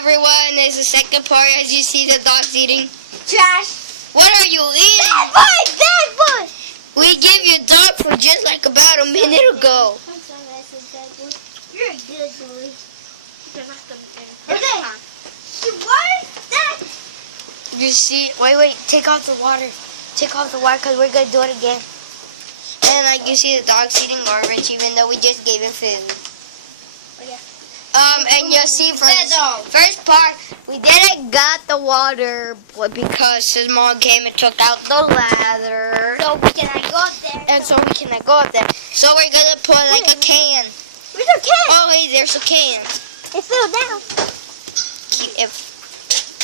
everyone, it's the second part. As you see, the dog's eating trash. What are you eating? Bad boy. We gave you dog for just like about a minute ago. You're a good boy. Okay. What is that? You see, wait, take off the water. Take off the water because we're going to do it again. And like you see, the dog's eating garbage even though we just gave him food. Oh, yeah. And you'll see from the first part, we didn't got the water because his mom came and took out the ladder. So we cannot go up there. And so we cannot go up there. So we're going to put like a can. Where's our can? Oh, hey, there's a can. It fell down.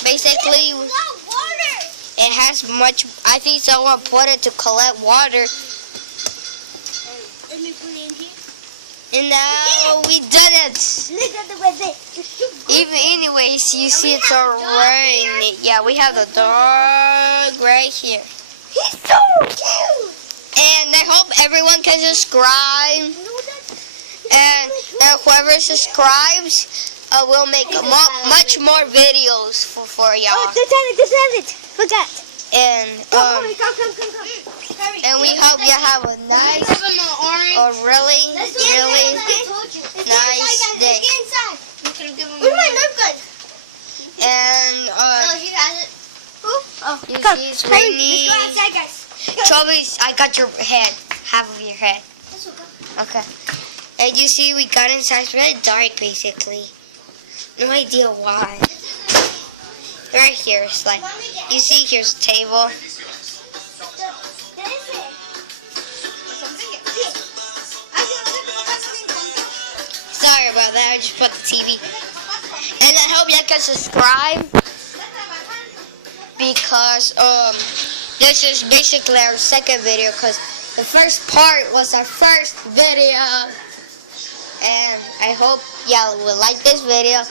Basically, water. it has much, I think someone put it to collect water. Let me put it in here. And now we done it. Look at the way they. Even anyways, you see it's alright. Yeah, we have the dog right here. He's so cute. And I hope everyone can subscribe. And whoever subscribes, we'll make much more videos for y'all. Oh, just have it. Forgot. And Come. and we hope you have a nice, really nice day. Where's my Nerf gun? And he has it. Oh, you see it's rainy. Let's go outside, guys. Toby, I got your head, half of your head. Okay. And you see, we got inside. It's really dark, basically. No idea why. Right here, it's like, you see, here's a table. Sorry about that, I just put the TV. And I hope you can subscribe. Because, this is basically our second video. Because the first part was our first video. And I hope y'all will like this video.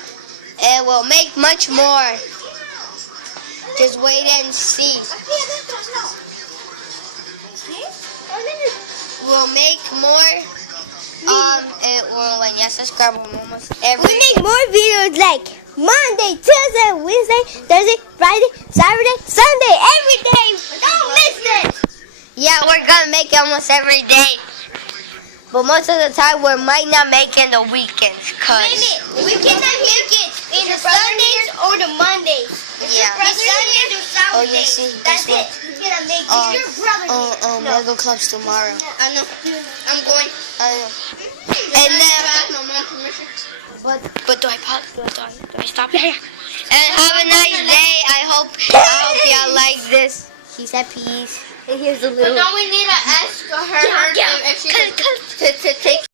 And we'll make much more. Just wait and see. We'll make more. When you subscribe almost every. We make more videos like Monday, Tuesday, Wednesday, Thursday, Friday, Saturday, Sunday, every day. Don't miss it. Yeah, we're gonna make it almost every day. But most of the time, we might not make it the weekends, cause we cannot make it in the Sundays or the Mondays. Yeah. Sundays or Saturdays. Oh, you see, That's this one. it. We're gonna make it. Your brother. Lego clubs tomorrow. I know. I'm going. I know. And then, but do I pause? Do I stop? Yeah. And have a nice day. I hope y'all like this. She said peace. And here's a little. But now we need to ask her if she can to take.